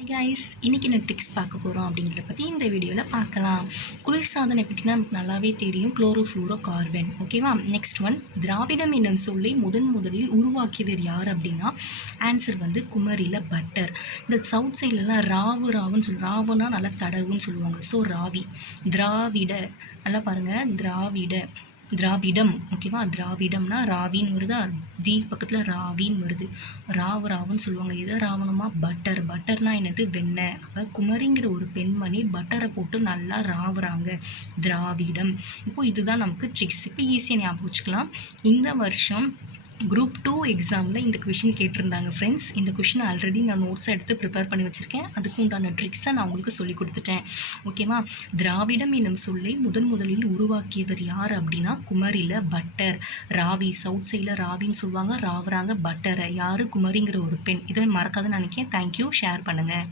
Hi guys, இன்றைக்கி என்ன tricks பார்க்க போகிறோம் அப்படிங்கிறத பற்றி இந்த வீடியோவில் பார்க்கலாம். குளிர்சாதனம் எப்படின்னா நமக்கு நல்லாவே தெரியும், குளோரோஃப்ளூரோ கார்பன். ஓகேவா? நெக்ஸ்ட் ஒன், திராவிடம் என்னும் சொல்லை முதலில் உருவாக்கியவர் யார் அப்படின்னா ஆன்சர் வந்து குமரியில் பட்டர். இந்த சவுத் சைட்லலாம் ராவுன்னு சொல்லுவாங்க. ராவுனா நல்லா தடவுன்னு சொல்லுவாங்க. ஸோ ராவி, திராவிட, நல்லா பாருங்கள், திராவிடம். ஓகேவா? திராவிடம்னா ராவின்னு வருதா, பக்கத்தில் ராவின்னு வருது. ராவுன்னு சொல்லுவாங்க. எதை ராவணுமா? பட்டர்னா என்னது? வெண்ணெய். அப்போ குமரிங்கிற ஒரு பெண்மணி பட்டரை போட்டு நல்லா ராவுறாங்க. திராவிடம். இப்போ இதுதான் நமக்கு ட்ரிக்ஸ். இப்போ ஈஸியாக ஞாபகம் வச்சுக்கலாம். இந்த வருஷம் குரூப் 2 எக்ஸாமில் இந்த கொஷின் கேட்டிருந்தாங்க ஃப்ரெண்ட்ஸ். இந்த கொஷின் ஆல்ரெடி நான் நோட்ஸை எடுத்து ப்ரிப்பேர் பண்ணி வச்சுருக்கேன். அதுக்கு உண்டான ட்ரிக்ஸை நான் உங்களுக்கு சொல்லி கொடுத்துட்டேன். ஓகேவா? திராவிடம் என்னும் சொல்லை முதலில் உருவாக்கியவர் யார் அப்படின்னா குமரியில் பட்டர். ராவி, சவுத் சைடில் ராவின்னு சொல்லுவாங்க, ராவுறாங்க பட்டரை. யார்? குமரிங்கிற ஒரு பெண். இதை மறக்காதுன்னு நினைக்கிறேன். தேங்க்யூ, ஷேர் பண்ணுங்கள்.